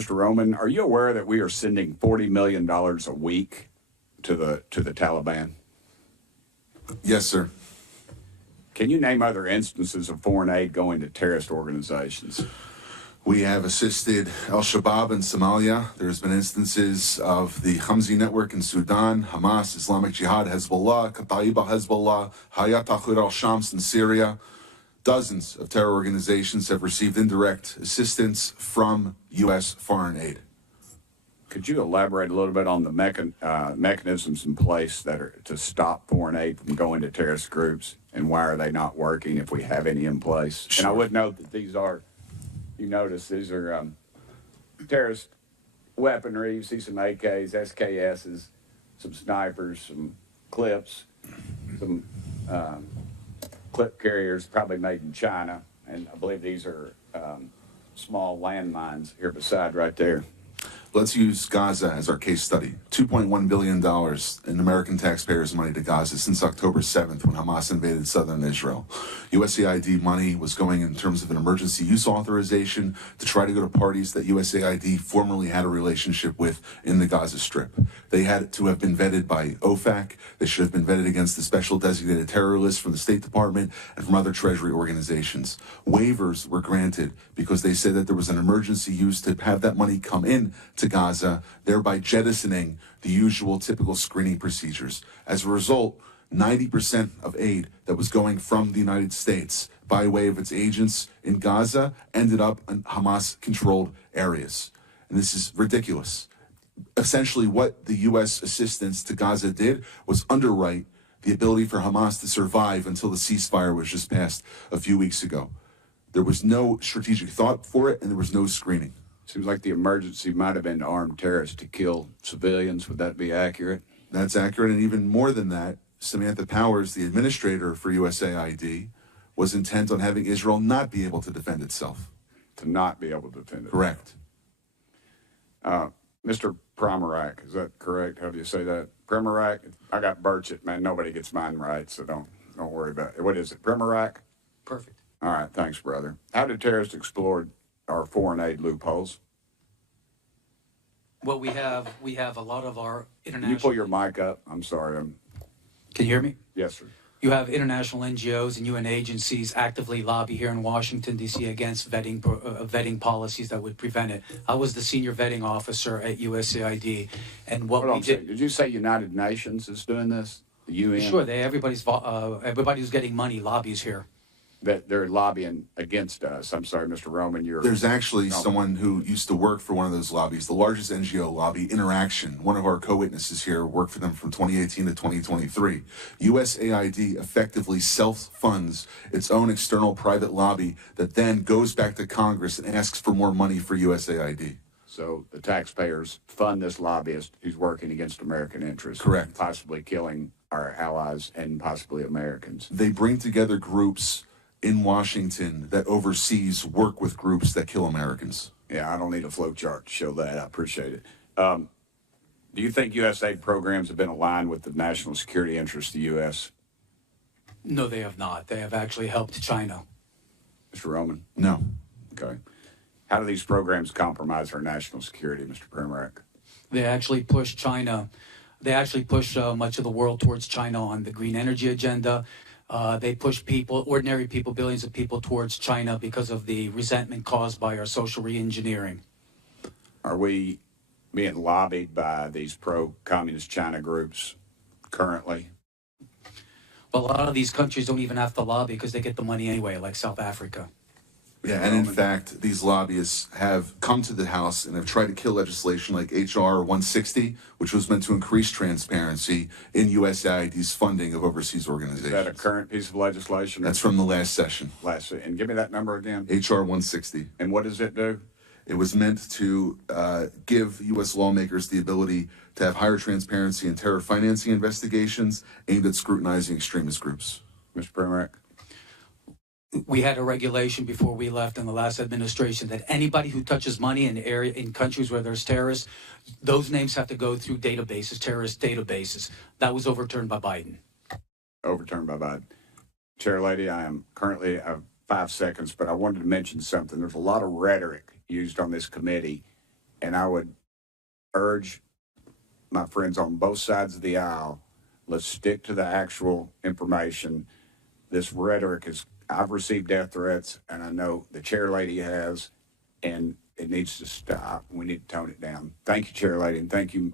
Mr. Roman, are you aware that we are sending $40 million a week to the Taliban? Yes, sir. Can you name other instances of foreign aid going to terrorist organizations? We have assisted al-Shabaab in Somalia. There's been instances of the Hamzi Network in Sudan, Hamas, Islamic Jihad, Hezbollah, Kataib al-Hezbollah, Hayat Tahrir al-Shams in Syria. Dozens of terror organizations have received indirect assistance from U.S. foreign aid. Could you elaborate a little bit on the mechanisms in place that are to stop foreign aid from going to terrorist groups, and why are they not working if we have any in place? Sure. And I would note that these are, you notice, these are terrorist weaponry. You see some AKs, SKSs, some snipers, some clips, some clip carriers, probably made in China. And I believe these are small landmines here beside right there. Let's use Gaza as our case study. $2.1 billion in American taxpayers' money to Gaza since October 7th when Hamas invaded southern Israel. USAID money was going in terms of an emergency use authorization to try to go to parties that USAID formerly had a relationship with in the Gaza Strip. They had to have been vetted by OFAC. They should have been vetted against the special designated terror list from the State Department and from other Treasury organizations. Waivers were granted because they said that there was an emergency use to have that money come in to Gaza, thereby jettisoning the usual typical screening procedures. As a result, 90% of aid that was going from the United States by way of its agents in Gaza ended up in Hamas-controlled areas. And this is ridiculous. Essentially, what the U.S. assistance to Gaza did was underwrite the ability for Hamas to survive until the ceasefire was just passed a few weeks ago. There was no strategic thought for it, and there was no screening. Seems like the emergency might have been armed terrorists to kill civilians. Would that be accurate? That's accurate, and even more than that, Samantha Powers, the administrator for USAID, was intent on having Israel not be able to defend itself. To not be able to defend it. Correct. Mr. Primorak, is that correct? How do you say that? Primorak? I got Burchett, man. Nobody gets mine right, so don't worry about it. What is it, Primorak? Perfect. All right, thanks, brother. How did terrorists exploit our foreign aid loopholes? Well, we have a lot of our international. Can you pull your mic up? I'm sorry. Can you hear me? Yes, sir. You have international NGOs and UN agencies actively lobby here in Washington, D.C. against vetting policies that would prevent it. I was the senior vetting officer at USAID, and what we did. Did you say United Nations is doing this? The UN? Sure, everybody who's getting money lobbies here. That they're lobbying against us. I'm sorry, Mr. Roman. There's actually someone who used to work for one of those lobbies, the largest NGO lobby, Interaction. One of our co-witnesses here worked for them from 2018 to 2023. USAID effectively self-funds its own external private lobby that then goes back to Congress and asks for more money for USAID. So the taxpayers fund this lobbyist who's working against American interests. Correct. Possibly killing our allies and possibly Americans. They bring together groups in Washington that overseas work with groups that kill Americans. Yeah, I don't need a flow chart to show that. I appreciate it. Do you think USAID programs have been aligned with the national security interests of the U.S.? No, they have not. They have actually helped China. Mr. Roman? No. Okay. How do these programs compromise our national security, Mr. Primorak? They actually push China. They actually push much of the world towards China on the green energy agenda. They push people, ordinary people, billions of people towards China because of the resentment caused by our social re-engineering. Are we being lobbied by these pro-communist China groups currently? Well, a lot of these countries don't even have to lobby because they get the money anyway, like South Africa. Yeah, and in fact, these lobbyists have come to the House and have tried to kill legislation like H.R. 160, which was meant to increase transparency in USAID's funding of overseas organizations. Is that a current piece of legislation? That's from the last session. And give me that number again. H.R. 160. And what does it do? It was meant to give U.S. lawmakers the ability to have higher transparency in terror financing investigations aimed at scrutinizing extremist groups. Mr. Primorak? We had a regulation before we left in the last administration that anybody who touches money in countries where there's terrorists, those names have to go through databases, terrorist databases. That was overturned by Biden. Overturned by Biden. Chair Lady, I am currently 5 seconds, but I wanted to mention something. There's a lot of rhetoric used on this committee And I would urge my friends on both sides of the aisle, let's stick to the actual information. This rhetoric is, I've received death threats, and I know the chair lady has, and it needs to stop. We need to tone it down. Thank you, chair lady, and thank you,